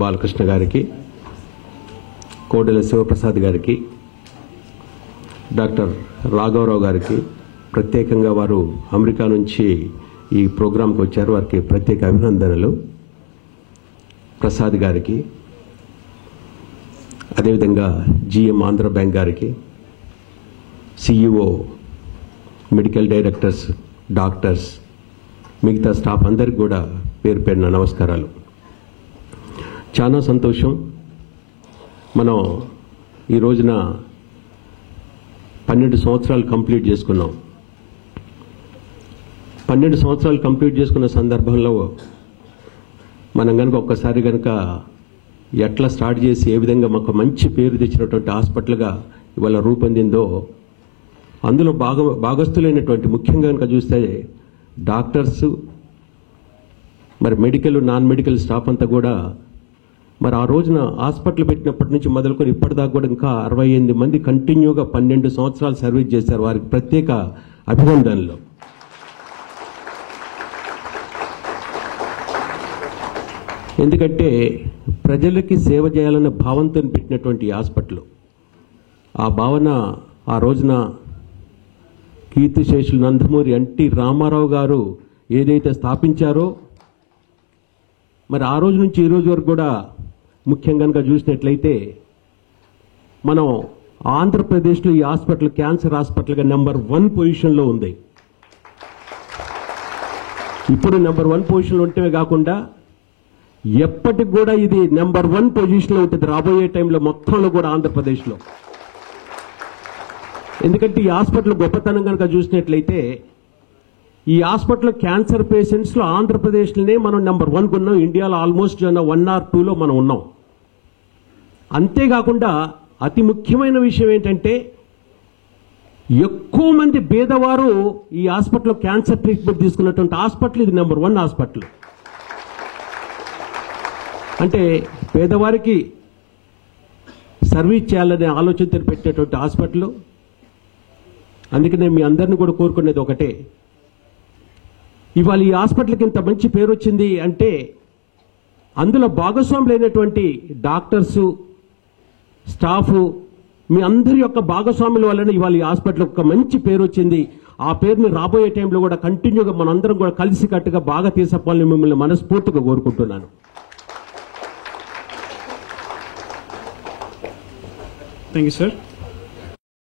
బాలకృష్ణ గారికి, కోడెల శివప్రసాద్ గారికి, డాక్టర్ రాఘవరావు గారికి, ప్రత్యేకంగా వారు అమెరికా నుంచి ఈ ప్రోగ్రాంకి వచ్చారు, వారికి ప్రత్యేక అభినందనలు. ప్రసాద్ గారికి, అదేవిధంగా జిఎం ఆంధ్ర బ్యాంక్ గారికి, సిఇఓ, మెడికల్ డైరెక్టర్స్, డాక్టర్స్, మిగతా స్టాఫ్ అందరికి కూడా పేరు పేరున నమస్కారాలు. చాలా సంతోషం. మనం ఈ రోజున 12 సంవత్సరాలు కంప్లీట్ చేసుకున్నాం. 12 సంవత్సరాలు కంప్లీట్ చేసుకున్న సందర్భంలో మనం కనుక ఒక్కసారి కనుక ఎట్లా స్టార్ట్ చేసి ఏ విధంగా మాకు మంచి పేరు తెచ్చినటువంటి హాస్పిటల్గా ఇవాళ రూపొందిందో, అందులో భాగస్థులైనటువంటి ముఖ్యంగా కనుక చూస్తే డాక్టర్స్, మరి మెడికల్, నాన్ మెడికల్ స్టాఫ్ అంతా కూడా మరి ఆ రోజున హాస్పిటల్ పెట్టినప్పటి నుంచి మొదలుకొని ఇప్పటిదాకా కూడా ఇంకా 68 మంది కంటిన్యూగా 12 సంవత్సరాలు సర్వీస్ చేశారు. వారికి ప్రత్యేక అభినందనలు. ఎందుకంటే ప్రజలకి సేవ చేయాలన్న భావంతో పెట్టినటువంటి హాస్పిటల్, ఆ భావన ఆ రోజున కీర్తిశేషులు నందమూరి ఎన్టీ రామారావు గారు ఏదైతే స్థాపించారో, మరి ఆ రోజు నుంచి ఈ రోజు వరకు కూడా ముఖ్యంగా కనుక చూసినట్లయితే మనం ఆంధ్రప్రదేశ్లో ఈ హాస్పిటల్ క్యాన్సర్ హాస్పిటల్గా నెంబర్ 1 పొజిషన్లో ఉంది. ఇప్పుడు నెంబర్ 1 పొజిషన్లో ఉంటే కాకుండా ఎప్పటికి కూడా ఇది నెంబర్ 1 పొజిషన్లో ఉంటుంది రాబోయే టైంలో మొత్తంలో కూడా ఆంధ్రప్రదేశ్లో. ఎందుకంటే ఈ హాస్పిటల్ గొప్పతనం కనుక చూసినట్లయితే ఈ హాస్పిటల్ క్యాన్సర్ పేషెంట్స్లో ఆంధ్రప్రదేశ్లోనే మనం నెంబర్ 1 ఉన్నాం. ఇండియాలో ఆల్మోస్ట్ 1 or 2లో మనం ఉన్నాం. అంతేకాకుండా అతి ముఖ్యమైన విషయం ఏంటంటే ఎక్కువ మంది పేదవారు ఈ హాస్పిటల్లో క్యాన్సర్ ట్రీట్మెంట్ తీసుకున్నటువంటి హాస్పిటల్ ఇది నెంబర్ 1 హాస్పిటల్. అంటే పేదవారికి సర్వీస్ చేయాలనే ఆలోచనతో పెట్టేటువంటి హాస్పిటల్. అందుకనే మీ అందరిని కూడా కోరుకునేది ఒకటే, ఇవాళ ఈ హాస్పిటల్కి ఇంత మంచి పేరు వచ్చింది అంటే అందులో భాగస్వాములైనటువంటి డాక్టర్సు, స్టాఫ్, మీ అందరి యొక్క భాగస్వాముల వలన ఇవాళ ఈ హాస్పిటల్ ఒక మంచి పేరు వచ్చింది. ఆ పేరుని రాబోయే టైంలో కూడా కంటిన్యూగా మనందరం కూడా కలిసికట్టుగా బాగా తీసుకోవాలని మిమ్మల్ని మనస్ఫూర్తిగా కోరుకుంటున్నాను. Thank you sir.